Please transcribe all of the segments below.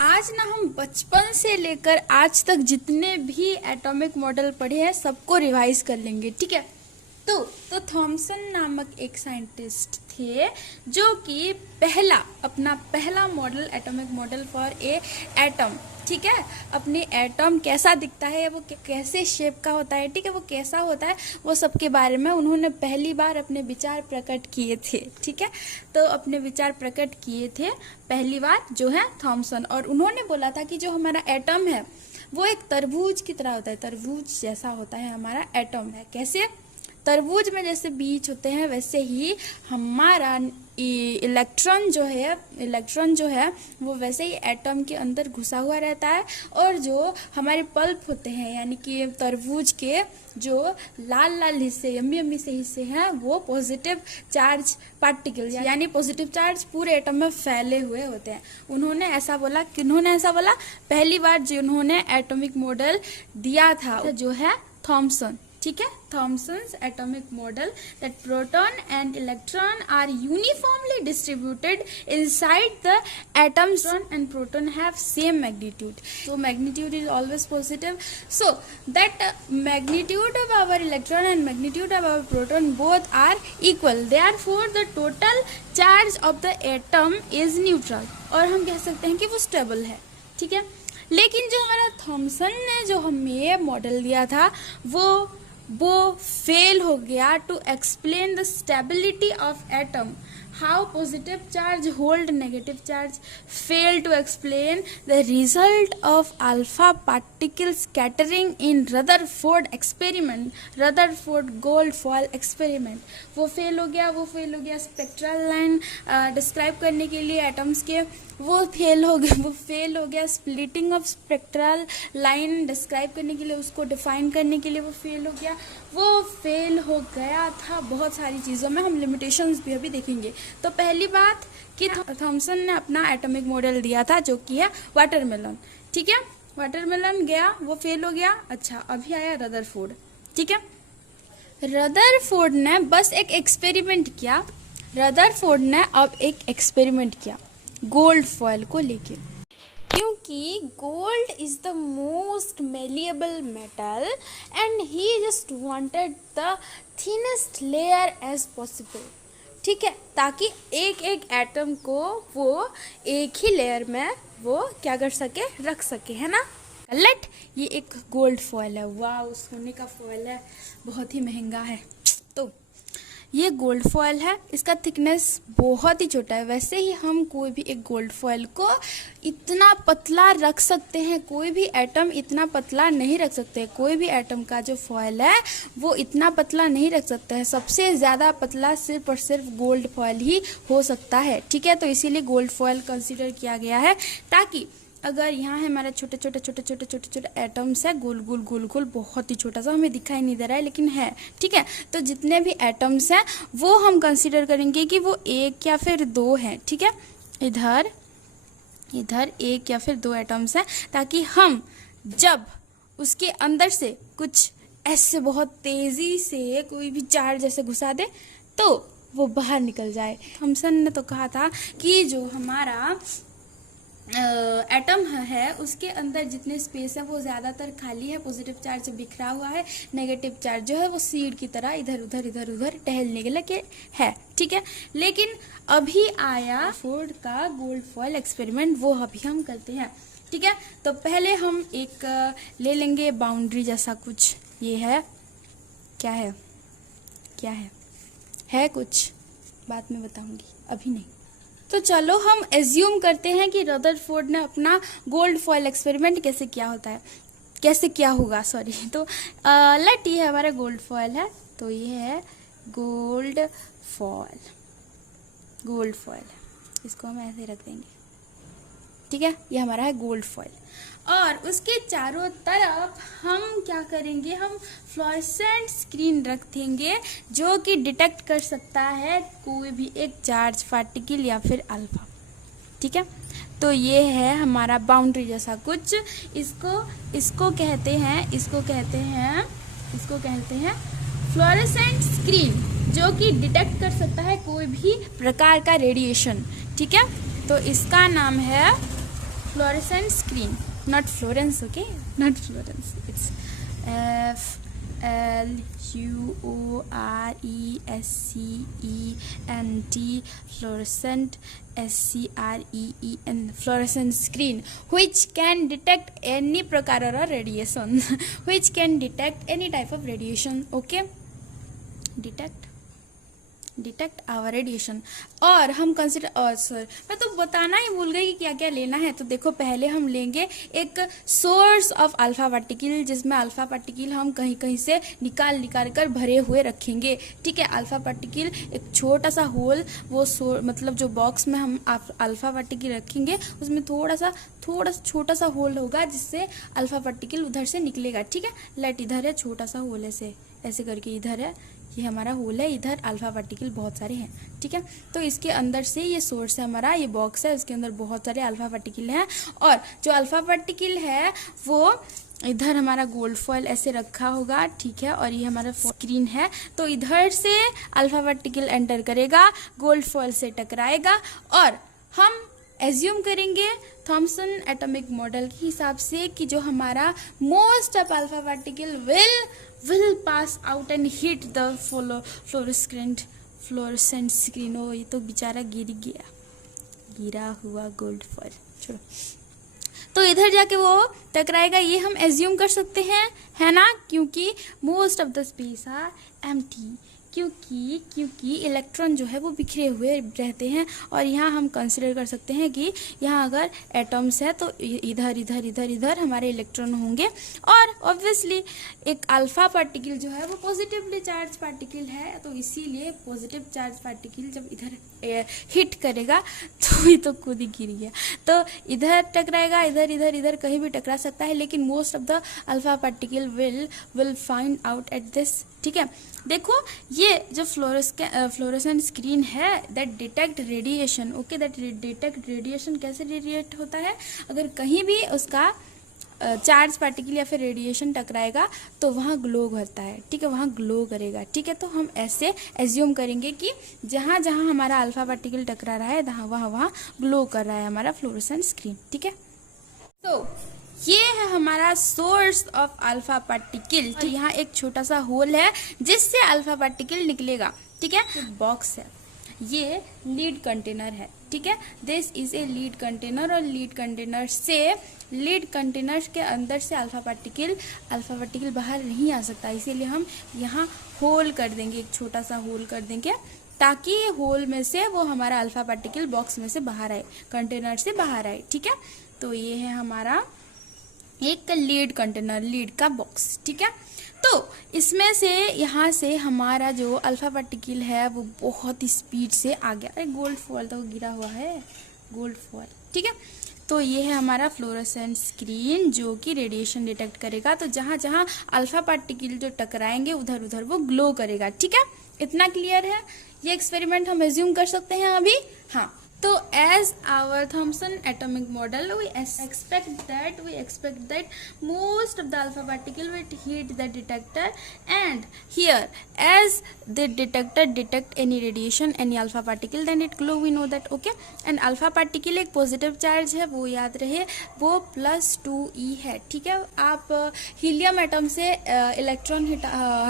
आज ना हम बचपन से लेकर आज तक जितने भी एटॉमिक मॉडल पढ़े हैं सबको रिवाइज कर लेंगे, ठीक है। तो थॉमसन नामक एक साइंटिस्ट थे जो कि अपना पहला model, atomic model for a atom, ठीक है, अपने एटम कैसा दिखता है, वो कैसे शेप का होता है, ठीक है, वो कैसा होता है, वो सब के बारे में उन्होंने पहली बार अपने विचार प्रकट किए थे, ठीक है। तो अपने विचार प्रकट किए थे पहली बार जो है थॉमसन, और उन्होंने बोला था कि जो हमारा एटम है वो एक तरबूज की तरह होता है, तरबूज जैसा होता है हमारा एटम है। कैसे? तरबूज में जैसे बीज होते हैं वैसे ही हमारा इलेक्ट्रॉन जो है वो वैसे ही एटम के अंदर घुसा हुआ रहता है, और जो हमारे पल्प होते हैं यानी कि तरबूज के जो लाल लाल हिस्से, यम्मी यम्मी से हिस्से हैं, वो पॉजिटिव चार्ज पार्टिकल यानी पॉजिटिव चार्ज पूरे एटम में फैले हुए होते हैं। उन्होंने ऐसा बोला, किन्होंने ऐसा बोला? पहली बार जिन्होंने एटॉमिक मॉडल दिया था जो है थॉमसन, ठीक है। Thomson's atomic model that proton and electron are uniformly distributed inside the atom. Electron and proton have same magnitude, so magnitude is always positive. So that magnitude of our electron and magnitude of our proton both are equal. Therefore the total charge of the atom is neutral. और हम कह सकते हैं कि वो stable है, ठीक है। लेकिन जो हमारा थॉमसन ने जो हमें मॉडल दिया था वो फेल हो गया to explain the stability of atom, how positive charge hold negative charge, fail to explain the result of alpha particle scattering in Rutherford experiment, Rutherford gold foil experiment. वो fail हो गया spectral line describe करने के लिए atoms के, वो fail हो गया splitting of spectral line describe करने के लिए, उसको डिफाइन करने के लिए वो फेल हो गया था बहुत सारी चीज़ों में। हम लिमिटेशंस भी अभी देखेंगे। तो पहली बात कि थॉमसन ने अपना एटॉमिक मॉडल दिया था जो कि है वाटरमेलन, ठीक है। वाटरमेलन गया, वो फेल हो गया। अच्छा, अभी आया रदरफोर्ड, ठीक है। रदरफोर्ड ने बस एक एक्सपेरिमेंट किया, गोल्ड फॉयल को लेके, क्योंकि gold is the most malleable metal and he just wanted the thinnest layer as possible, ठीक है, ताकि एक एक एटम को वो एक ही लेयर में वो क्या कर सके, रख सके, है ना। कलेक्ट, ये एक गोल्ड फॉयल है, वाह, सोने का फॉयल है, बहुत ही महंगा है। तो ये गोल्ड फॉयल है, इसका थिकनेस बहुत ही छोटा है। वैसे ही हम कोई भी एक गोल्ड फॉयल को इतना पतला रख सकते हैं, कोई भी एटम इतना पतला नहीं रख सकते। कोई भी एटम का जो फॉयल है वो इतना पतला नहीं रख सकता है। सबसे ज़्यादा पतला सिर्फ और सिर्फ गोल्ड फॉयल ही हो सकता है, ठीक है। तो इसीलिए गोल्ड फॉयल कंसिडर किया गया है, ताकि अगर यहाँ है हमारा छोटे एटम्स है, गोल बहुत ही छोटा सा, हमें दिखाई नहीं दे रहा है लेकिन है, ठीक है। तो जितने भी एटम्स हैं वो हम कंसीडर करेंगे कि वो एक या फिर दो हैं, ठीक है। इधर एक या फिर दो एटम्स हैं, ताकि हम जब उसके अंदर से कुछ ऐसे बहुत तेजी से कोई भी चार्ज जैसे घुसा दे तो वो बाहर निकल जाए। थॉमसन ने तो कहा था कि जो हमारा एटम है उसके अंदर जितने स्पेस है वो ज़्यादातर खाली है, पॉजिटिव चार्ज बिखरा हुआ है, नेगेटिव चार्ज जो है वो सीड की तरह इधर उधर टहलने के लिए है, ठीक है। लेकिन अभी आया फोर्ड का गोल्ड फॉयल एक्सपेरिमेंट, वो अभी हम करते हैं, ठीक है। तो पहले हम एक ले लेंगे बाउंड्री जैसा कुछ, ये है, क्या है कुछ, बाद में बताऊंगी, अभी नहीं। तो चलो हम एज्यूम करते हैं कि रदरफोर्ड ने अपना गोल्ड फॉयल एक्सपेरिमेंट कैसे किया होगा, तो लेट, ये हमारा गोल्ड फॉयल है, तो ये है गोल्ड फॉयल, इसको हम ऐसे रख देंगे, ठीक है। ये हमारा है गोल्ड फॉयल, और उसके चारों तरफ हम क्या करेंगे, हम फ्लोरेसेंट स्क्रीन रख देंगे जो कि डिटेक्ट कर सकता है कोई भी एक चार्ज पार्टिकल या फिर अल्फा, ठीक है। तो ये है हमारा बाउंड्री जैसा कुछ, इसको कहते हैं फ्लोरेसेंट स्क्रीन, जो कि डिटेक्ट कर सकता है कोई भी प्रकार का रेडिएशन, ठीक है। तो इसका नाम है fluorescent screen, not Florence, okay, not Florence, it's fluorescent, fluorescent, screen, fluorescent screen, which can detect any प्रकार of radiation which can detect any type of radiation, okay, detect our radiation. और हम consider, और sir मैं तो बताना ही भूल गई कि क्या क्या लेना है। तो देखो पहले हम लेंगे एक सोर्स ऑफ अल्फा पार्टिकल, जिसमें अल्फा पार्टिकल हम कहीं कहीं से निकाल कर भरे हुए रखेंगे, ठीक है। अल्फा पार्टिकल एक छोटा सा होल, वो मतलब जो बॉक्स में हम अल्फा पार्टिकल रखेंगे उसमें थोड़ा सा छोटा सा होल होगा, जिससे अल्फा पार्टिकल उधर से निकलेगा, ठीक है। लाइट इधर है, छोटा सा होल ऐसे करके इधर है, ये हमारा होल है, इधर अल्फा पार्टिकल बहुत सारे हैं, ठीक है। तो इसके अंदर से ये सोर्स है हमारा, ये बॉक्स है, उसके अंदर बहुत सारे अल्फा पार्टिकल हैं। और जो अल्फा पार्टिकल है वो इधर हमारा गोल्ड फॉयल ऐसे रखा होगा, ठीक है। और ये हमारा स्क्रीन है, तो इधर से अल्फा पार्टिकल एंटर करेगा, गोल्ड फॉयल से टकराएगा, और हम एज्यूम करेंगे थॉमसन एटॉमिक मॉडल के हिसाब से कि जो हमारा most of alpha particle will pass out and hit the fluorescent screen। ओ ये तो बेचारा गिरा हुआ गोल्ड फॉयल, छोड़ो। तो इधर जाके वो टकराएगा, ये हम एज्यूम कर सकते हैं, है ना, क्योंकि most of the space are empty, क्योंकि इलेक्ट्रॉन जो है वो बिखरे हुए रहते हैं। और यहाँ हम कंसिडर कर सकते हैं कि यहाँ अगर एटम्स है तो इधर हमारे इलेक्ट्रॉन होंगे। और ऑब्वियसली एक अल्फा पार्टिकल जो है वो पॉजिटिवली चार्ज पार्टिकल है, तो इसीलिए पॉजिटिव चार्ज पार्टिकल जब इधर हिट करेगा तो ये तो खुद ही गिर गया, तो इधर टकराएगा, इधर कहीं भी टकरा सकता है, लेकिन most of the alpha particle will find out at this, ठीक है। देखो ये जो फ्लोरेसेंट स्क्रीन है that detect radiation, okay, that detect radiation कैसे रेडिएट होता है, अगर कहीं भी उसका चार्ज पार्टिकल या फिर रेडिएशन टकराएगा तो वहाँ ग्लो करता है, ठीक है, वहाँ ग्लो करेगा, ठीक है। तो हम ऐसे एज्यूम करेंगे कि जहाँ जहाँ हमारा अल्फा पार्टिकल टकरा रहा है वहाँ ग्लो कर रहा है हमारा फ्लोरेसेंट स्क्रीन, ठीक है। तो ये है हमारा सोर्स ऑफ अल्फा पार्टिकल, तो यहाँ एक छोटा सा होल है जिससे अल्फा पार्टिकल निकलेगा, ठीक है। बॉक्स है, ये लीड कंटेनर है, ठीक है। This is a lead container, और लीड कंटेनर के अंदर से अल्फा पार्टिकल बाहर नहीं आ सकता, इसीलिए हम यहाँ होल कर देंगे, एक छोटा सा होल कर देंगे, ताकि होल में से वो हमारा अल्फा पार्टिकल बॉक्स में से बाहर आए, कंटेनर से बाहर आए, ठीक है। तो ये है हमारा एक लीड कंटेनर, लीड का बॉक्स, ठीक है। तो इसमें से यहाँ से हमारा जो अल्फा पार्टिकल है वो बहुत ही स्पीड से आ गया, अरे गोल्ड फॉयल तो गिरा हुआ है, गोल्ड फॉयल, ठीक है। तो ये है हमारा फ्लोरेसेंट स्क्रीन जो कि रेडिएशन डिटेक्ट करेगा, तो जहाँ जहाँ अल्फा पार्टिकल जो टकराएंगे उधर वो ग्लो करेगा, ठीक है। इतना क्लियर है, ये एक्सपेरिमेंट हम एज्यूम कर सकते हैं अभी, हाँ। तो as our Thomson atomic model, we expect that most of the alpha particle will hit the detector, and here as the detector detect any radiation, any alpha particle, then it glow, we know that, okay। and alpha particle एक positive charge है, वो याद रहे, वो +2e है, ठीक है। आप हीलियम एटम से इलेक्ट्रॉन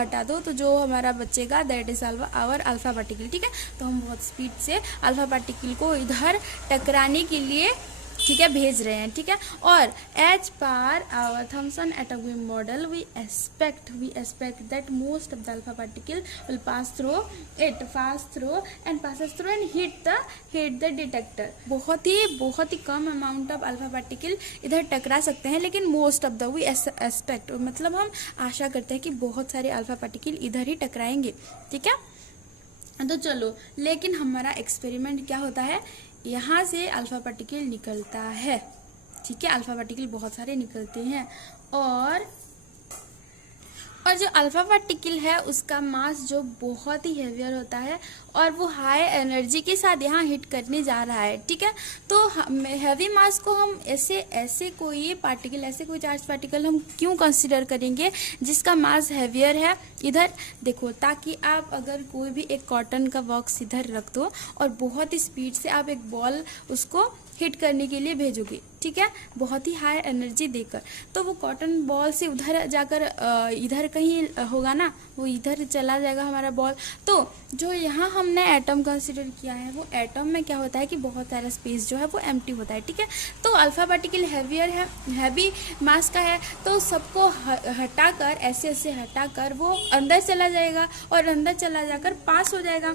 हटा दो तो जो हमारा बचेगा that is our alpha particle, ठीक है। तो हम बहुत स्पीड से अल्फा पार्टिकल को इधर टकराने के लिए, ठीक है, भेज रहे हैं, ठीक है। और as per our Thomson atomic model we expect that most of the alpha particle will pass through and hit the detector. बहुत ही कम अमाउंट ऑफ अल्फा पार्टिकल इधर टकरा सकते हैं, लेकिन most of the we expect, मतलब हम आशा करते हैं कि बहुत सारे अल्फा पार्टिकल इधर ही टकराएंगे, ठीक है। तो चलो, लेकिन हमारा एक्सपेरिमेंट क्या होता है, यहाँ से अल्फा पार्टिकल निकलता है, ठीक है, अल्फा पार्टिकल बहुत सारे निकलते हैं, और जो अल्फा पार्टिकल है उसका मास जो बहुत ही हेवियर होता है और वो हाई एनर्जी के साथ यहाँ हिट करने जा रहा है, ठीक है। तो हैवी मास को हम ऐसे कोई चार्ज पार्टिकल हम क्यों कंसिडर करेंगे जिसका मास हेवियर है। इधर देखो, ताकि आप अगर कोई भी एक कॉटन का बॉक्स इधर रख दो और बहुत ही स्पीड से आप एक बॉल उसको हिट करने के लिए भेजोगे, ठीक है, बहुत ही हाई एनर्जी देकर, तो वो कॉटन बॉल से उधर जाकर इधर कहीं होगा ना, वो इधर चला जाएगा हमारा बॉल। तो जो यहाँ हमने एटम कंसिडर किया है, वो एटम में क्या होता है कि बहुत सारा स्पेस जो है वो एम्प्टी होता है, ठीक है। तो अल्फा पार्टिकल हैवियर है, हैवी मास का है, तो सबको हटाकर ऐसे ऐसे हटाकर वो अंदर चला जाएगा और अंदर चला जाकर पास हो जाएगा,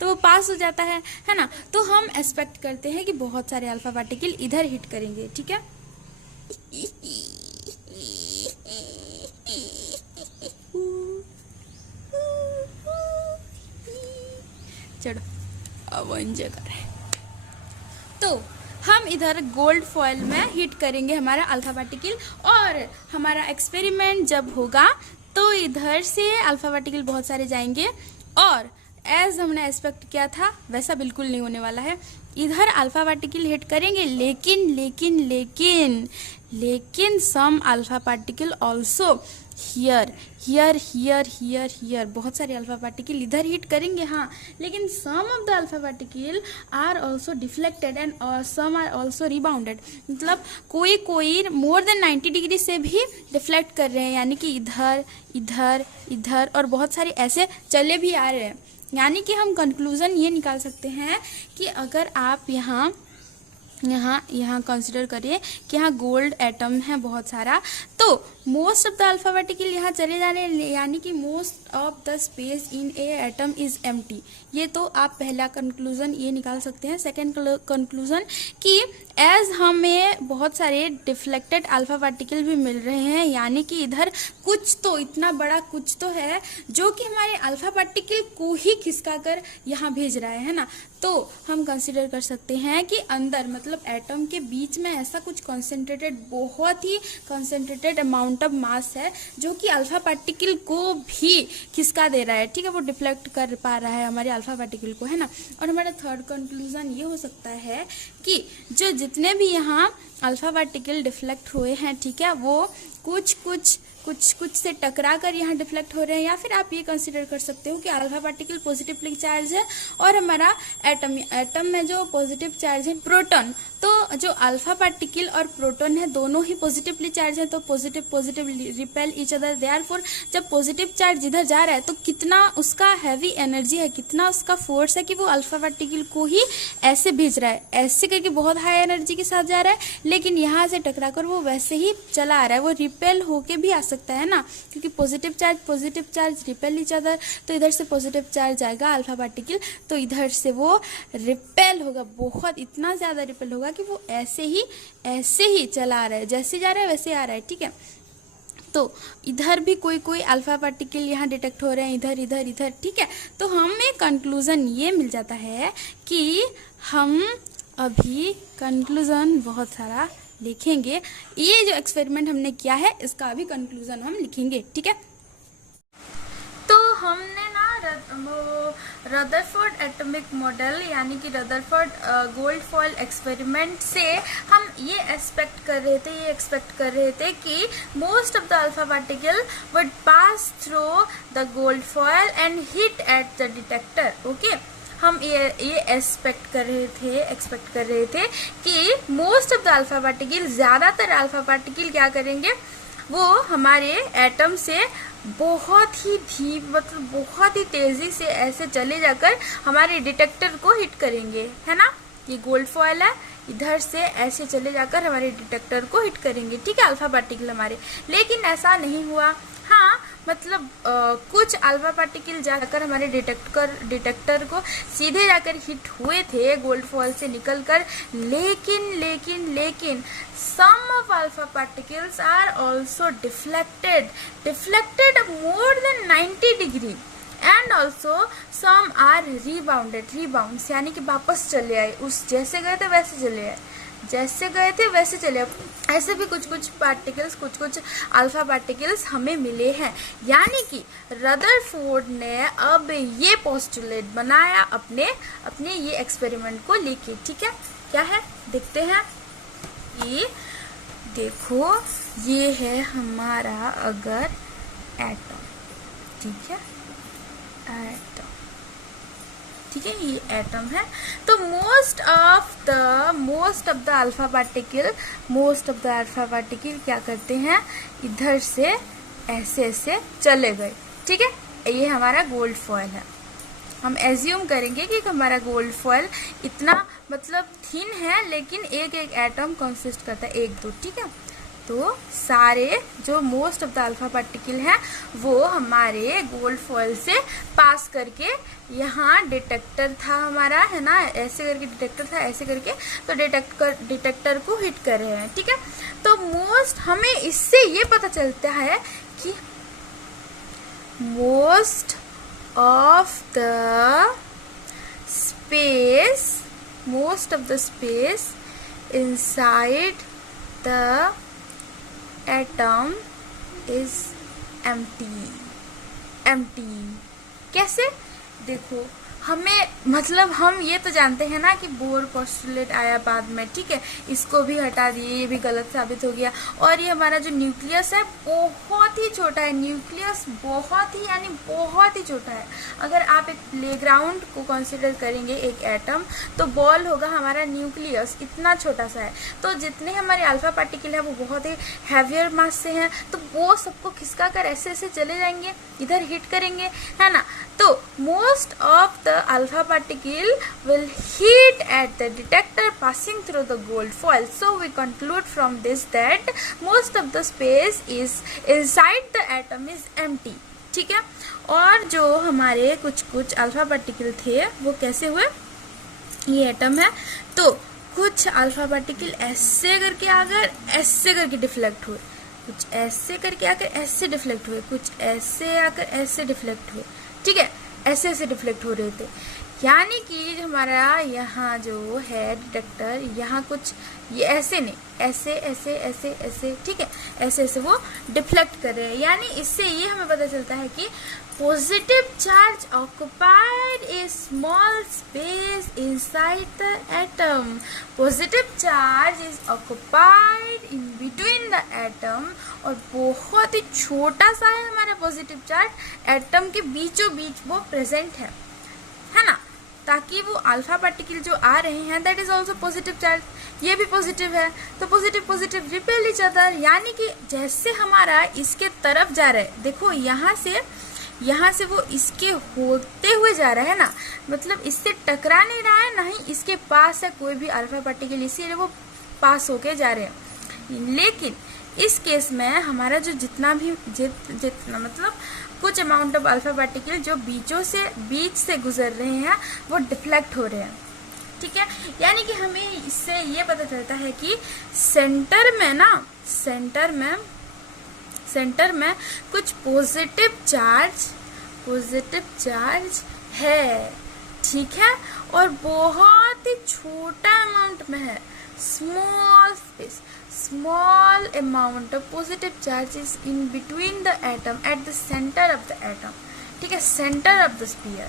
तो वो पास हो जाता है ना। तो हम एक्सपेक्ट करते हैं कि बहुत सारे अल्फा पार्टिकल इधर हिट करेंगे, ठीक है। चलो अब एंजॉय करें। तो हम इधर गोल्ड फॉयल में हिट करेंगे हमारा अल्फा पार्टिकल, और हमारा एक्सपेरिमेंट जब होगा तो इधर से अल्फा पार्टिकल बहुत सारे जाएंगे, और एज हमने एक्सपेक्ट किया था वैसा बिल्कुल नहीं होने वाला है। इधर अल्फा पार्टिकल हिट करेंगे, लेकिन लेकिन लेकिन लेकिन some alpha particle also here here here here here, बहुत सारे अल्फा पार्टिकल इधर हिट करेंगे, हाँ, लेकिन some of the alpha particle are also deflected and some are also rebounded, मतलब कोई कोई मोर देन 90 डिग्री से भी डिफ्लेक्ट कर रहे हैं, यानी कि इधर इधर इधर, और बहुत सारे ऐसे चले भी आ रहे हैं। यानी कि हम कंक्लूजन ये निकाल सकते हैं कि अगर आप यहाँ कंसिडर करिए कि यहाँ गोल्ड एटम है बहुत सारा, तो most of the alpha particle यहाँ चले जा रहे हैं, यानी कि most of the space in A atom is empty. ये तो आप पहला कंक्लूजन ये निकाल सकते हैं। सेकेंड कंक्लूजन कि एज हमें बहुत सारे डिफ्लेक्टेड अल्फा पार्टिकल भी मिल रहे हैं, यानी कि इधर कुछ तो इतना बड़ा कुछ तो है जो कि हमारे अल्फा पार्टिकल को ही खिसका कर यहाँ भेज रहा है ना। तो हम कंसिडर कर सकते हैं कि अंदर मतलब एटम के बीच में ऐसा कुछ कॉन्सेंट्रेटेड, बहुत ही कॉन्सेंट्रेटेड अमाउंट ऑफ मास है जो कि अल्फा पार्टिकल को भी खिसका दे रहा है, ठीक है, वो डिफ्लेक्ट कर पा रहा है हमारे अल्फा पार्टिकल को, है ना। और हमारा थर्ड कंक्लूजन ये हो सकता है कि जो जितने भी यहाँ अल्फा पार्टिकल डिफ्लेक्ट हुए हैं, ठीक है, वो कुछ से टकरा कर यहाँ डिफ्लेक्ट हो रहे हैं, या फिर आप ये कंसिडर कर सकते हो कि अल्फा पार्टिकल पॉजिटिवली चार्ज है और हमारा एटम में जो पॉजिटिव चार्ज है प्रोटॉन, तो जो अल्फा पार्टिकल और प्रोटॉन है दोनों ही पॉजिटिवली चार्ज है, तो positive repel each other, therefore जब पॉजिटिव चार्ज इधर जा रहा है तो कितना उसका हैवी एनर्जी है, कितना उसका फोर्स है कि वो अल्फा पार्टिकल को ही ऐसे भेज रहा है, ऐसे करके बहुत हाई एनर्जी के साथ जा रहा है, लेकिन यहाँ से टकरा कर वो वैसे ही चला आ रहा है, वो रिपेल होके भी आ सकता है ना, क्योंकि positive charge repel each other, तो इधर से पॉजिटिव चार्ज आएगा अल्फा पार्टिकल, तो इधर से वो रिपेल होगा, बहुत इतना ज्यादा रिपेल होगा कि वो ऐसे ही चला आ रहा है, जैसे जा रहा है वैसे आ रहा है, ठीक है। तो इधर भी कोई अल्फा पार्टिकल यहाँ डिटेक्ट हो रहे हैं, इधर इधर इधर, ठीक है। तो हमें कंक्लूजन ये मिल जाता है कि हम अभी कंक्लूजन बहुत सारा लिखेंगे, ये जो एक्सपेरिमेंट हमने किया है इसका अभी कंक्लूजन हम लिखेंगे, ठीक है। तो हमने ना रदरफोर्ड एटॉमिक मॉडल यानी कि रदरफोर्ड गोल्ड फॉयल एक्सपेरिमेंट से हम ये एक्सपेक्ट कर रहे थे कि most of the alpha particle would pass through the gold foil and hit at the detector, okay. हम ये एक्सपेक्ट कर रहे थे कि most of the alpha particle, ज्यादातर अल्फा पार्टिकल क्या करेंगे, वो हमारे एटम से बहुत ही तेजी से ऐसे चले जाकर हमारे डिटेक्टर को हिट करेंगे, है ना। ये गोल्ड फॉयल है, इधर से ऐसे चले जाकर हमारे डिटेक्टर को हिट करेंगे, ठीक है, अल्फा पार्टिकल हमारे। लेकिन ऐसा नहीं हुआ, हाँ, मतलब कुछ अल्फा पार्टिकल जाकर हमारे डिटेक्टर को सीधे जाकर हिट हुए थे गोल्ड फॉयल से निकलकर, लेकिन some of alpha particles are also deflected more than 90 degree and also some are rebounds, यानी कि वापस चले आए, उस जैसे गए थे वैसे चले आए। ऐसे भी कुछ पार्टिकल्स, कुछ अल्फा पार्टिकल्स हमें मिले हैं, यानी कि रदरफोर्ड ने अब ये पोस्टुलेट बनाया अपने ये एक्सपेरिमेंट को लेके, ठीक है। क्या है देखते हैं, ये देखो, ये है हमारा अगर एटम, ठीक है, एटम, ठीक है, ये एटम है। तो most of the alpha particle क्या करते हैं, इधर से ऐसे ऐसे चले गए। ठीक है, ये हमारा गोल्ड फॉयल है। हम एज्यूम करेंगे कि हमारा गोल्ड फॉयल इतना मतलब थिन है, लेकिन एक एक एटम कंसिस्ट करता है 1-2। ठीक है, तो सारे जो most of the alpha particle हैं वो हमारे गोल्ड फॉयल से पास करके, यहाँ डिटेक्टर था हमारा, है ना, ऐसे करके डिटेक्टर था, ऐसे करके, तो डिटेक्टर को हिट कर रहे हैं। ठीक है, तो मोस्ट हमें इससे ये पता चलता है कि most of the space inside the atom is empty। कैसे? देखो, हमें मतलब हम ये तो जानते हैं ना कि बोर पोस्टुलेट आया बाद में। ठीक है, इसको भी हटा दिए, ये भी गलत साबित हो गया। और ये हमारा जो न्यूक्लियस है बहुत ही छोटा है, न्यूक्लियस बहुत ही छोटा है। अगर आप एक प्लेग्राउंड को कंसीडर करेंगे एक एटम, तो बॉल होगा हमारा न्यूक्लियस, इतना छोटा सा है। तो जितने हमारे अल्फा पार्टिकल है वो बहुत ही हैवियर मास से हैं, तो वो सबको खिसका कर ऐसे ऐसे चले जाएंगे, इधर हिट करेंगे, है ना। तो most of the alpha particle will hit at the detector passing through the gold foil. So we conclude from this that most of the space is inside the atom is empty. ठीक है, और जो हमारे कुछ alpha particle थे वो कैसे हुए, ये एटम है, तो कुछ अल्फा पार्टिकल ऐसे करके आकर ऐसे करके डिफ्लेक्ट हुए, कुछ ऐसे करके आकर ऐसे डिफ्लेक्ट हुए, कुछ ऐसे आकर ऐसे डिफ्लेक्ट हुए। ठीक है, ऐसे ऐसे डिफ्लेक्ट हो रहे थे, यानी कि हमारा यहाँ जो है डिटेक्टर, यहाँ कुछ ये ऐसे नहीं, ऐसे ऐसे ऐसे ऐसे, ठीक है, ऐसे ऐसे वो डिफ्लेक्ट कर रहे हैं। यानी इससे ये हमें पता चलता है कि positive charge occupied A small space inside the atom. Positive charge is occupied in between the atom, और बहुत ही छोटा सा है हमारा पॉजिटिव चार्ज, एटम के बीचों बीच वो प्रेजेंट है ना, ताकि वो अल्फा पार्टिकल जो आ रहे हैं that is also positive charge, ये भी पॉजिटिव है, तो पॉजिटिव रिपेल ईच अदर। यानी कि जैसे हमारा इसके तरफ जा रहा है, देखो यहाँ से वो इसके होते हुए जा रहा है ना, मतलब इससे टकरा नहीं रहा है, ना ही इसके पास है कोई भी अल्फा पार्टिकल, इसीलिए वो पास होके जा रहे हैं। लेकिन इस केस में हमारा जो जितना मतलब कुछ अमाउंट ऑफ अल्फा पार्टिकल जो बीच से गुजर रहे हैं वो डिफ्लेक्ट हो रहे हैं। ठीक है, यानी कि हमें इससे ये पता चलता है कि सेंटर में कुछ पॉजिटिव चार्ज है। ठीक है, और बहुत ही छोटा अमाउंट में है, small amount of positive charge is in between the atom at the center of the atom। ठीक है, center of the sphere।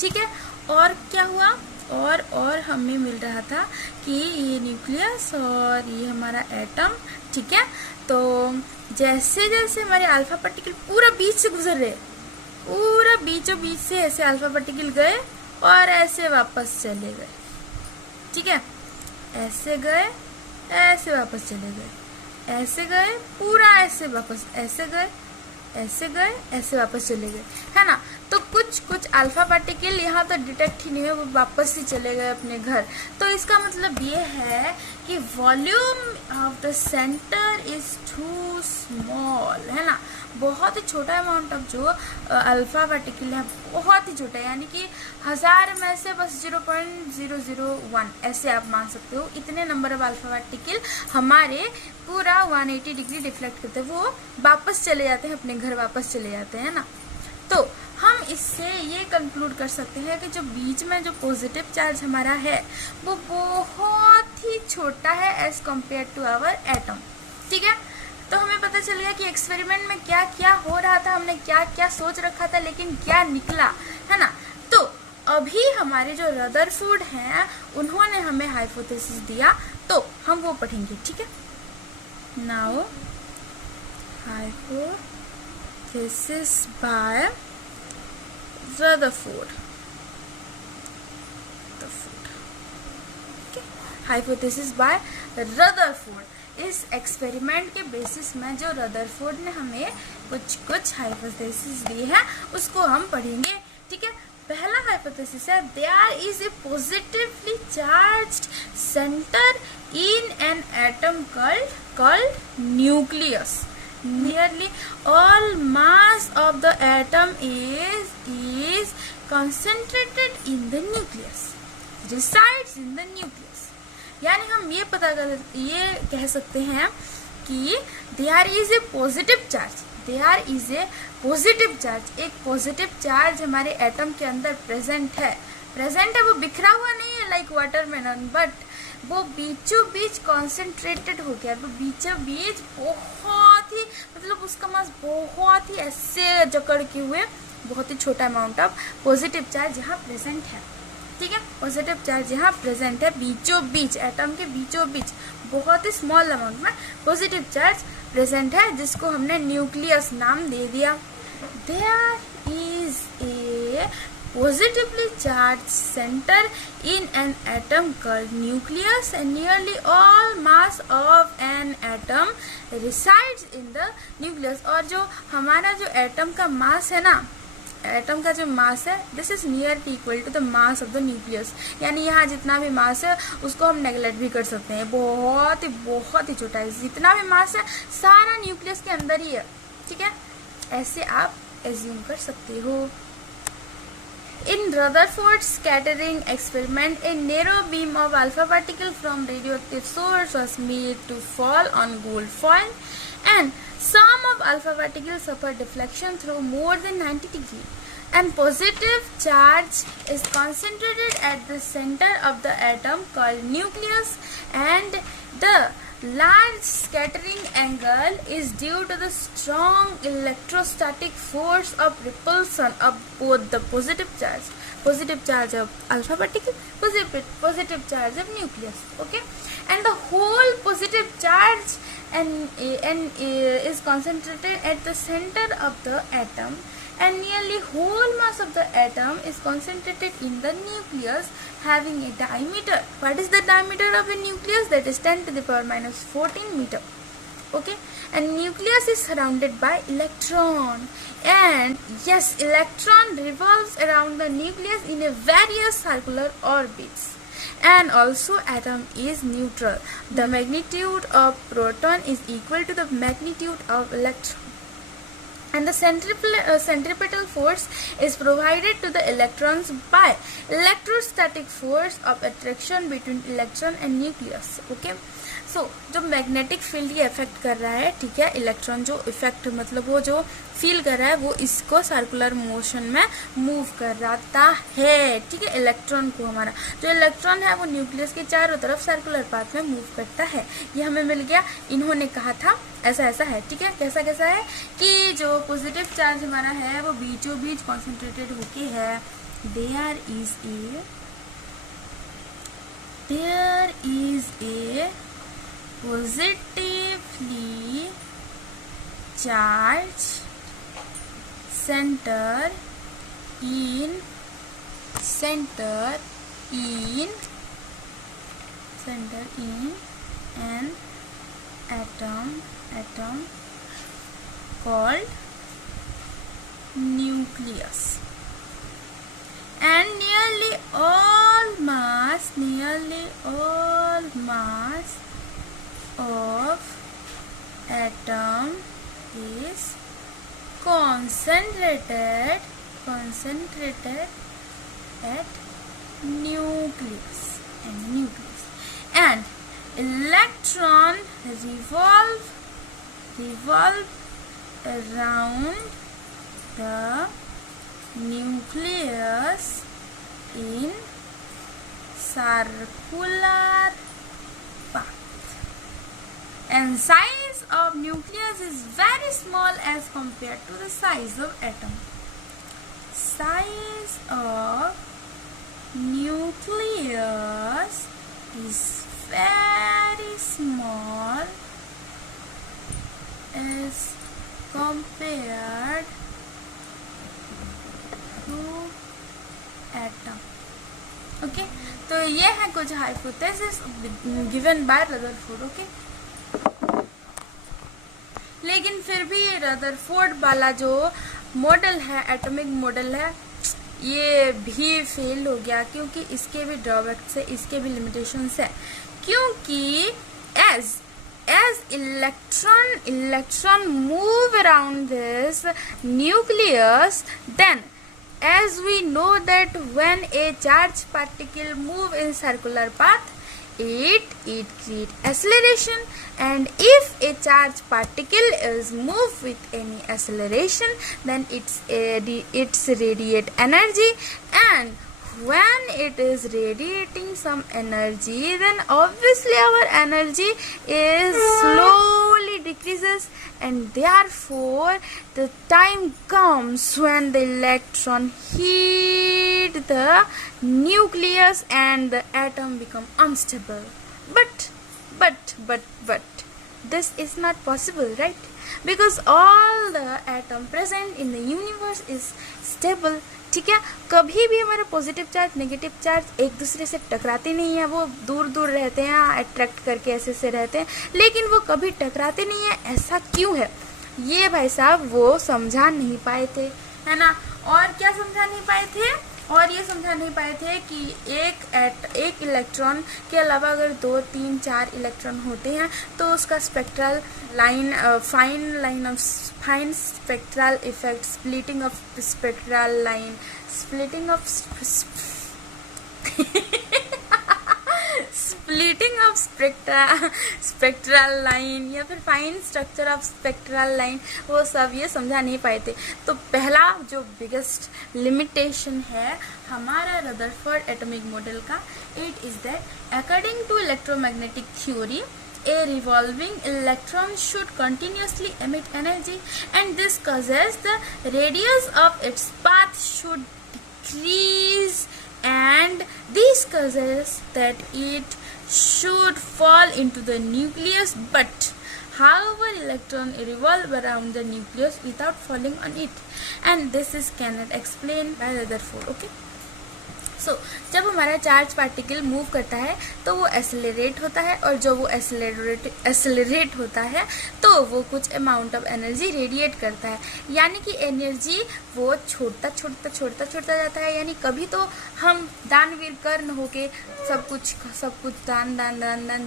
ठीक है, और क्या हुआ, और हमें मिल रहा था कि ये न्यूक्लियस और ये हमारा एटम। ठीक है, तो जैसे जैसे हमारे अल्फा पार्टिकल पूरा बीच से गुजर रहे, पूरा बीचों बीच से ऐसे अल्फा पार्टिकल गए और ऐसे वापस चले गए। ठीक है, ऐसे गए, ऐसे वापस चले गए, ऐसे गए, पूरा ऐसे वापस, ऐसे गए, ऐसे वापस चले गए, है ना। तो कुछ अल्फा पार्टिकल यहाँ तो डिटेक्ट ही नहीं हुए, वो वापस ही चले गए अपने घर। तो इसका मतलब ये है कि volume of the center is too small, है ना, बहुत ही छोटा अमाउंट ऑफ जो अल्फा पार्टिकल है बहुत ही छोटा है, यानी कि 1000 में से बस 0.001 ऐसे आप मान सकते हो, इतने नंबर ऑफ अल्फा पार्टिकल हमारे पूरा 180 डिग्री डिफ्लेक्ट करते हैं, वो वापस चले जाते हैं अपने घर, वापस चले जाते हैं ना। तो हम इससे ये कंक्लूड कर सकते हैं कि जो बीच में जो पॉजिटिव चार्ज हमारा है वो बहुत ही छोटा है as compare to our atom. ठीक है, तो हमें पता चल गया कि एक्सपेरिमेंट में क्या क्या हो रहा था, हमने क्या क्या सोच रखा था, लेकिन क्या निकला, है ना। तो अभी हमारे जो रदरफोर्ड हैं उन्होंने हमें हाइपोथेसिस दिया, तो हम वो पढ़ेंगे। ठीक है, now hypothesis by Rutherford. Hypothesis by Rutherford. इस एक्सपेरिमेंट के बेसिस में जो रदरफोर्ड ने हमें कुछ हाइपोथेसिस दी है उसको हम पढ़ेंगे, ठीक है। पहला हाइपोथेसिस है there is a positively charged center in an atom called nucleus. Nearly all mass of the atom is concentrated in the nucleus, resides in the nucleus। यानी हम ये कह सकते हैं कि there is a positive charge, there is a positive charge, एक positive charge हमारे atom के अंदर प्रेजेंट है। वो बिखरा हुआ नहीं है लाइक वाटरमेलन, बट वो बीचों बीच कॉन्सेंट्रेटेड हो गया, वो बीचों बीच बहुत ही मतलब उसका मास बहुत ही ऐसे जकड़ के हुए बहुत ही छोटा अमाउंट ऑफ पॉजिटिव चार्ज यहाँ प्रेजेंट है, ठीक है। पॉजिटिव चार्ज यहाँ प्रेजेंट है बीचों बीच, एटम के बीचों बीच बहुत ही स्मॉल अमाउंट में पॉजिटिव चार्ज प्रेजेंट है, जिसको हमने न्यूक्लियस नाम दे दिया। There is a positively charged center in an atom called nucleus and nearly all mass of an atom resides in the nucleus। और जो हमारा जो एटम का मास है ना, एटम का जो मास है this is nearly equal to the mass of the nucleus. यानी यहाँ जितना भी मास है उसको हम नेगलेक्ट भी कर सकते हैं, बहुत ही छोटा है, जितना भी मास है सारा न्यूक्लियस के अंदर ही है, ठीक है। ऐसे आप एज्यूम कर सकते हो। In Rutherford's scattering experiment, a narrow beam of alpha particle from radioactive source was made to fall on gold foil, and some of alpha particles suffer deflection through more than 90 degrees. And positive charge is concentrated at the center of the atom called nucleus, and the large scattering angle is due to the strong electrostatic force of repulsion of both the positive charge of alpha particle, positive charge of nucleus, okay, and the whole positive charge and is concentrated at the center of the atom, and nearly whole mass of the atom is concentrated in the nucleus having a diameter. What is the diameter of a nucleus? That is 10 to the power minus 14 meter, okay, and nucleus is surrounded by electron, and yes, electron revolves around the nucleus in a various circular orbits, and also atom is neutral. The magnitude of proton is equal to the magnitude of electron, and the centripetal force is provided to the electrons by electrostatic force of attraction between electron and nucleus, okay। सो जो magnetic field ये effect कर रहा है, ठीक है, electron जो effect मतलब वो जो फील कर रहा है वो इसको सर्कुलर मोशन में मूव कर रहा है, ठीक है। इलेक्ट्रॉन को हमारा जो इलेक्ट्रॉन है वो न्यूक्लियस के चारों तरफ सर्कुलर पाथ में मूव करता है। ये हमें मिल गया, इन्होंने कहा था ऐसा है, ठीक है। कैसा है कि जो पॉजिटिव चार्ज हमारा है वो बीचों बीच कॉन्सेंट्रेटेड होके है। There is a positively charged center in an atom called nucleus, and nearly all mass of atom is concentrated at nucleus, and electron revolve around the nucleus in circular path, and size of nucleus is very small as compared to the size of atom. Size of nucleus is very small as compared to atom, okay। तो ये है कुछ hypothesis given by Rutherford. Okay, लेकिन फिर भी Rutherford वाला जो model है, एटॉमिक मॉडल है, ये भी फेल हो गया क्योंकि इसके भी ड्रॉबैक्स है, इसके भी लिमिटेशंस है। क्योंकि as electron move around this nucleus, then as we know that when a charged particle move in circular path, it create acceleration, and if a charged particle is moved with any acceleration, then it's radiate energy, and when it is radiating some energy, then obviously our energy is slowly decreases, and therefore the time comes when the electron hit the nucleus and the atom become unstable. But this is not possible, right? Because all the atom present in the universe is stable. ठीक है, कभी भी हमारे positive charge negative charge एक दूसरे से टकराते नहीं है, वो दूर दूर रहते हैं, अट्रैक्ट करके ऐसे रहते हैं, लेकिन वो कभी टकराते नहीं है। ऐसा क्यों है, ये भाई साहब वो समझा नहीं पाए थे, है ना। और क्या समझा नहीं पाए थे, और ये समझा नहीं पाए थे कि एक इलेक्ट्रॉन के अलावा अगर 2, 3, 4 इलेक्ट्रॉन होते हैं तो उसका spectral line, fine spectral effect, splitting of spectral line, splitting of spectral line या फिर fine structure of spectral line, वो सब ये समझा नहीं पाए थे। तो पहला जो बिगेस्ट लिमिटेशन है हमारा रदरफोर्ड एटॉमिक मॉडल का, it is that according to electromagnetic theory, a revolving electron should continuously emit energy, and this causes the radius of its path should decrease, and this causes that it should fall into the nucleus. But however, electron revolve around the nucleus without falling on it, and this is cannot explained by Rutherford. Okay, जब हमारा charge particle move करता है तो वो accelerate होता है, और जब वो एक्सेलरेट होता है तो वो कुछ अमाउंट ऑफ एनर्जी रेडिएट करता है, यानी कि एनर्जी वो छोड़ता जाता है। यानी कभी तो हम दानवीर कर्ण होके सब कुछ दान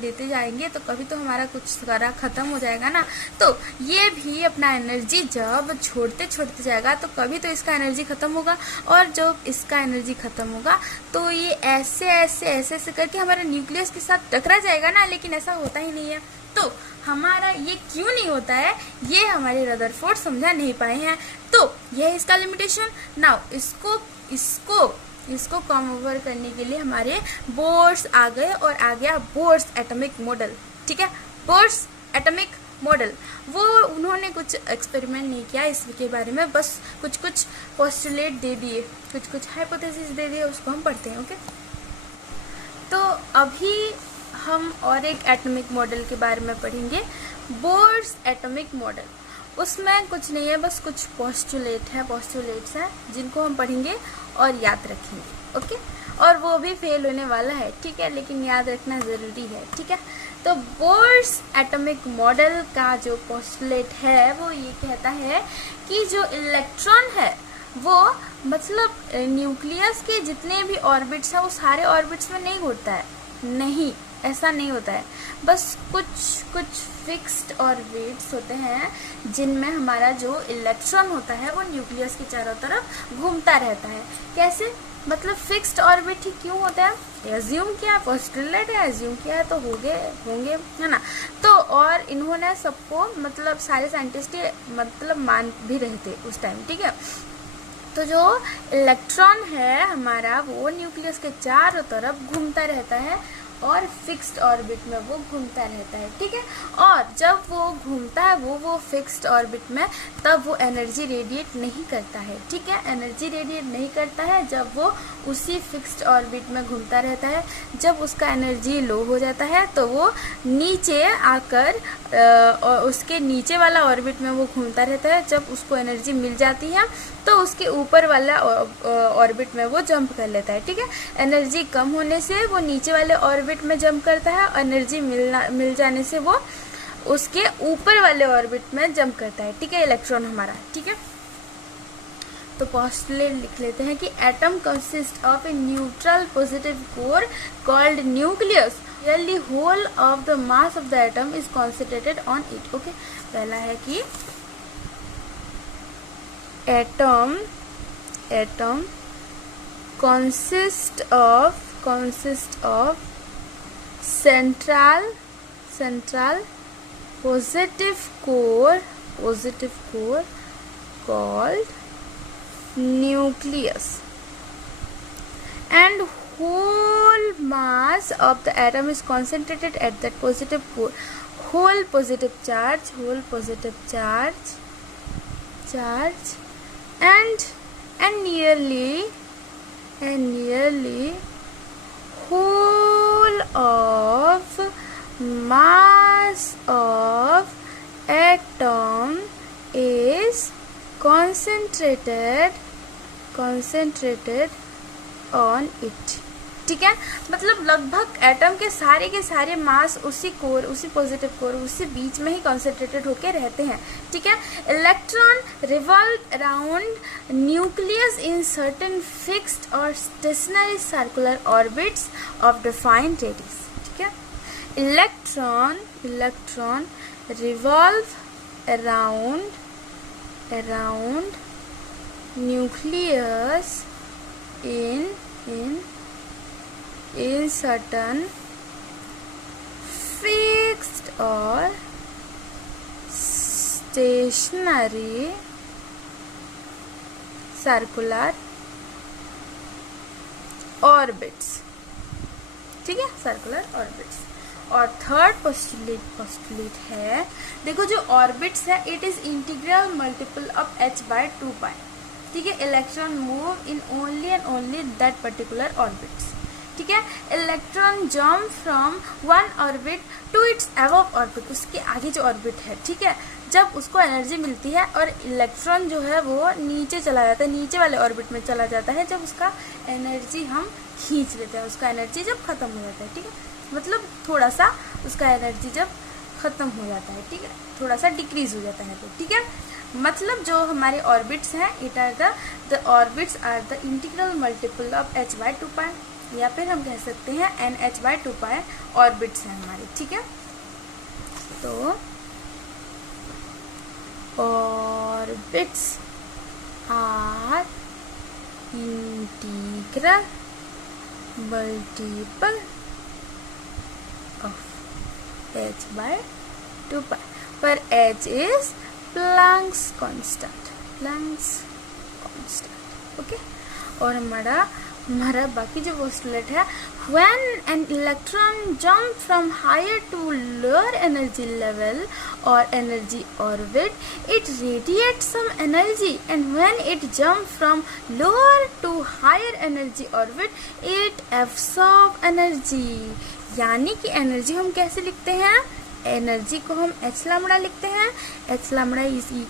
देते जाएंगे, तो कभी तो हमारा कुछ सारा खत्म हो जाएगा ना। तो ये भी अपना एनर्जी जब छोड़ते जाएगा तो कभी तो इसका एनर्जी खत्म होगा, और जब इसका एनर्जी खत्म होगा तो ये ऐसे करके हमारे न्यूक्लियस के साथ टकरा जाएगा ना, लेकिन ऐसा होता ही नहीं है। तो हमारा ये क्यों नहीं होता है, ये हमारे रदरफोर्ड समझा नहीं पाए हैं। तो ये है इसका लिमिटेशन। नाउ इसको कम ओवर करने के लिए हमारे बोर्स आ गए, और आ गया बोर्स एटॉमिक मॉडल। ठीक है, बोर्स एटॉमिक मॉडल, वो उन्होंने कुछ एक्सपेरिमेंट नहीं किया इसके बारे में, बस कुछ पोस्टुलेट दे दिए, कुछ हाइपोथेसिस दे दिए, उसको हम पढ़ते हैं। ओके, तो अभी हम और एक एटॉमिक मॉडल के बारे में पढ़ेंगे, बोर्स एटॉमिक मॉडल। उसमें कुछ नहीं है, बस कुछ पोस्टुलेट्स हैं जिनको हम पढ़ेंगे और याद रखेंगे। ओके, और वो भी फेल होने वाला है, ठीक है, लेकिन याद रखना ज़रूरी है। ठीक है, तो बोर्स एटॉमिक मॉडल का जो पोस्टुलेट है वो ये कहता है कि जो इलेक्ट्रॉन है वो मतलब न्यूक्लियस के जितने भी ऑर्बिट्स हैं वो सारे ऑर्बिट्स में नहीं घूमता है, नहीं, ऐसा नहीं होता है। बस कुछ फिक्स्ड ऑर्बिट्स होते हैं जिनमें हमारा जो इलेक्ट्रॉन होता है वो न्यूक्लियस के चारों तरफ घूमता रहता है। कैसे, मतलब फिक्स्ड ऑर्बिट ही क्यों होता है, एज्यूम किया, पोस्टुलेट है, एज्यूम किया है तो होंगे, है ना। तो और इन्होंने सबको मतलब सारे साइंटिस्ट मतलब मान भी रहे थे उस टाइम। ठीक है, तो जो इलेक्ट्रॉन है हमारा वो न्यूक्लियस के चारों तरफ घूमता रहता है, और फिक्स्ड ऑर्बिट में वो घूमता रहता है। ठीक है, और जब वो घूमता है वो फिक्स्ड ऑर्बिट में, तब वो एनर्जी रेडिएट नहीं करता है। ठीक है, एनर्जी रेडिएट नहीं करता है जब वो उसी फिक्स्ड ऑर्बिट में घूमता रहता है। जब उसका एनर्जी लो हो जाता है तो वो नीचे आकर उसके नीचे वाला ऑर्बिट में वो घूमता रहता है। जब उसको एनर्जी मिल जाती है तो उसके ऊपर वाला ऑर्बिट में वो जंप कर लेता है, ठीक है। एनर्जी कम होने से वो नीचे वाले ऑर्बिट में जंप करता है, एनर्जी मिल जाने से वो उसके ऊपर वाले ऑर्बिट में जंप करता है, ठीक है, इलेक्ट्रॉन हमारा, ठीक है। तो पोस्टुलेट लिख लेते हैं कि atom consist of a neutral positive core called nucleus, nearly whole of the mass of the atom is concentrated on it, okay। पहला है कि atom consist of central positive core called nucleus, and whole mass of the atom is concentrated at that positive core, whole positive charge and nearly whole of mass of atom is concentrated on it, ठीक है। मतलब लगभग atom के सारे मास उसी positive core उसी बीच में ही concentrated होके रहते हैं, ठीक है। Electron revolve around nucleus in certain fixed और stationary circular orbits of defined radius, ठीक है। Electron revolve around nucleus in certain fixed or stationary circular orbits, ठीक है, सर्कुलर ऑर्बिट्स। और थर्ड पोस्टुलेट है, देखो जो ऑर्बिट्स है it is integral multiple of h/2π, ठीक है। Electron move in only and only that particular orbits, ठीक है। Electron jump from one orbit to its above orbit, उसके आगे जो ऑर्बिट है, ठीक है, जब उसको एनर्जी मिलती है और इलेक्ट्रॉन जो है वो नीचे चला जाता है, नीचे वाले ऑर्बिट में चला जाता है, जब उसका एनर्जी हम खींच लेते हैं, उसका एनर्जी जब खत्म हो जाता है, ठीक है, मतलब थोड़ा सा उसका एनर्जी जब खत्म हो जाता है, ठीक है, थोड़ा सा डिक्रीज हो जाता है, तो ठीक है। मतलब जो हमारे ऑर्बिट्स हैं it are the orbits are the integral multiple of h/2π, या फिर हम कह सकते हैं nh/2π ऑर्बिट्स हैं हमारे, ठीक है। तो orbits are integral multiple of h/2π, पर h is Planck's constant, okay. और हमारा बाकी जो पोस्टुलेट है, when an electron jump from higher to lower energy level or energy orbit, it radiates some energy, and when it jump from lower to higher energy orbit, it absorb energy। यानी कि energy हम कैसे लिखते हैं, energy को हम h lambda लिखते हैं, h lambda is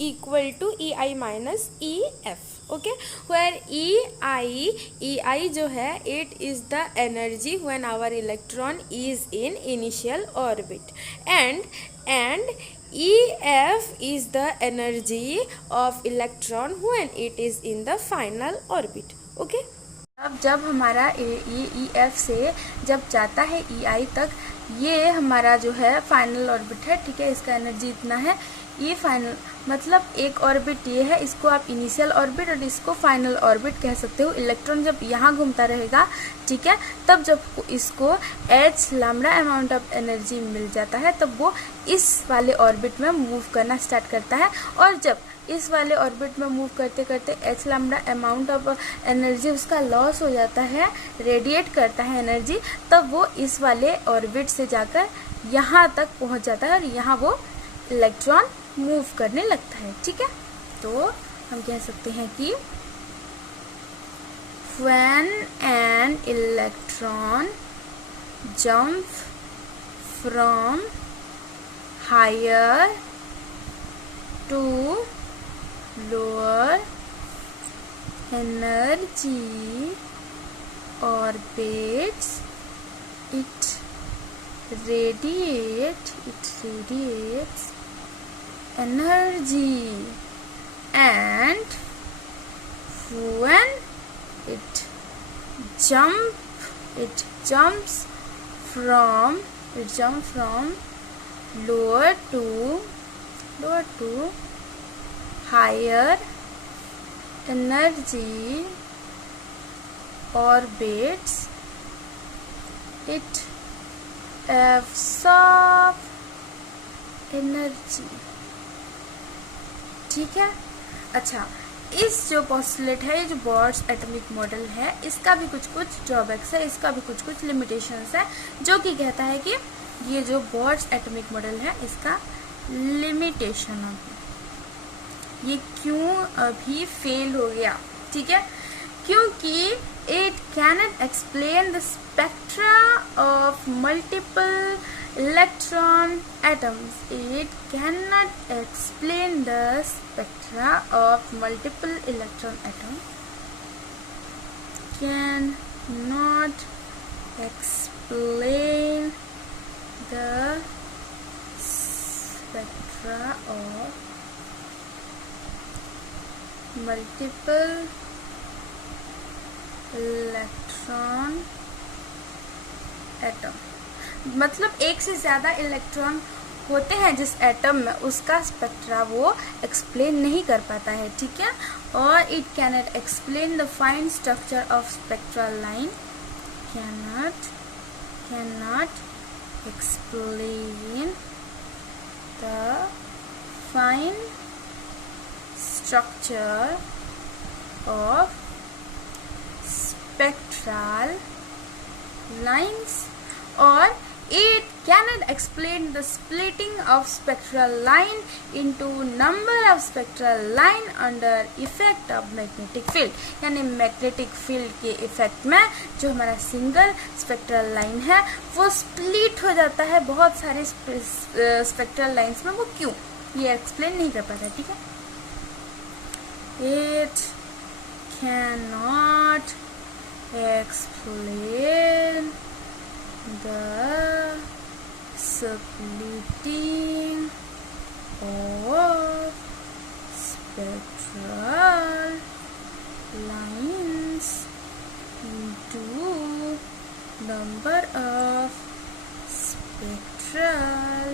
equal to EI minus EF, okay. Where EI जो है it is the energy when our electron is in initial orbit, and EF is the energy of electron when it is in the final orbit, okay। अब जब हमारा EF से जब जाता है EI तक, ये हमारा जो है फाइनल ऑर्बिट है, ठीक है, इसका एनर्जी इतना है। ये फाइनल मतलब एक ऑर्बिट ये है, इसको आप इनिशियल ऑर्बिट और इसको फाइनल ऑर्बिट कह सकते हो। इलेक्ट्रॉन जब यहाँ घूमता रहेगा, ठीक है, तब जब इसको h lambda amount of energy मिल जाता है, तब वो इस वाले ऑर्बिट में मूव करना स्टार्ट करता है। और जब इस वाले ऑर्बिट में मूव करते करते h lambda amount of energy उसका लॉस हो जाता है, रेडिएट करता है एनर्जी, तब वो इस वाले ऑर्बिट से जाकर यहाँ तक पहुँच जाता है और यहाँ वो इलेक्ट्रॉन मूव करने लगता है, ठीक है। तो हम कह सकते हैं कि when an electron jump from higher to lower energy orbits, it radiates energy, and when it jumps from lower to higher energy orbits, it absorbs energy। ठीक है। अच्छा, इस जो पोस्टुलेट है, ये जो बोर्ड्स एटॉमिक मॉडल है, इसका भी कुछ ड्रॉबैक्स है, इसका भी कुछ लिमिटेशंस है, जो कि कहता है कि ये जो बोर्ड्स एटॉमिक मॉडल है इसका लिमिटेशन है। ये क्यों अभी फेल हो गया? ठीक है, क्योंकि it cannot explain the spectra of multiple electron atoms. It cannot explain the spectra of multiple electron atoms. Cannot explain the spectra of multiple electron atom. मतलब एक से ज़्यादा इलेक्ट्रॉन होते हैं जिस एटम में, उसका स्पेक्ट्रा वो एक्सप्लेन नहीं कर पाता है। ठीक है, और it cannot explain the fine structure of spectral line, cannot explain the fine structure of spectral lines, or it cannot explain the splitting of spectral line into number of spectral line under effect of magnetic field। यानी magnetic field के effect में जो हमारा single spectral line है वो split हो जाता है बहुत सारे स्पेक्ट्रल लाइंस में। वो क्यों, ये एक्सप्लेन नहीं कर पाता। ठीक है, it cannot explain the splitting of spectral lines into number of spectral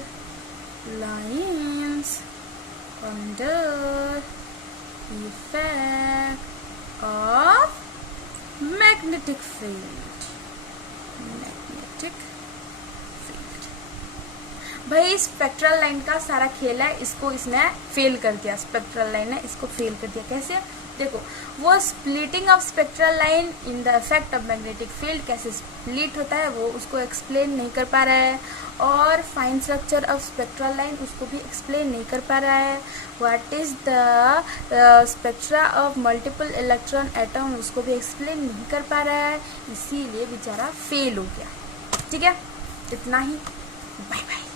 lines under effect of magnetic field. भाई स्पेक्ट्रल लाइन का सारा खेल है, इसको इसने फेल कर दिया। स्पेक्ट्रल लाइन है, इसको फेल कर दिया। कैसे? देखो, वो splitting of spectral line in the effect of magnetic field कैसे स्प्लिट होता है वो उसको एक्सप्लेन नहीं कर पा रहा है, और fine structure of spectral line उसको भी एक्सप्लेन नहीं कर पा रहा है। What is the spectra of multiple electron atom उसको भी एक्सप्लेन नहीं कर पा रहा है, इसीलिए बेचारा फेल हो गया। ठीक है, इतना ही। Bye bye.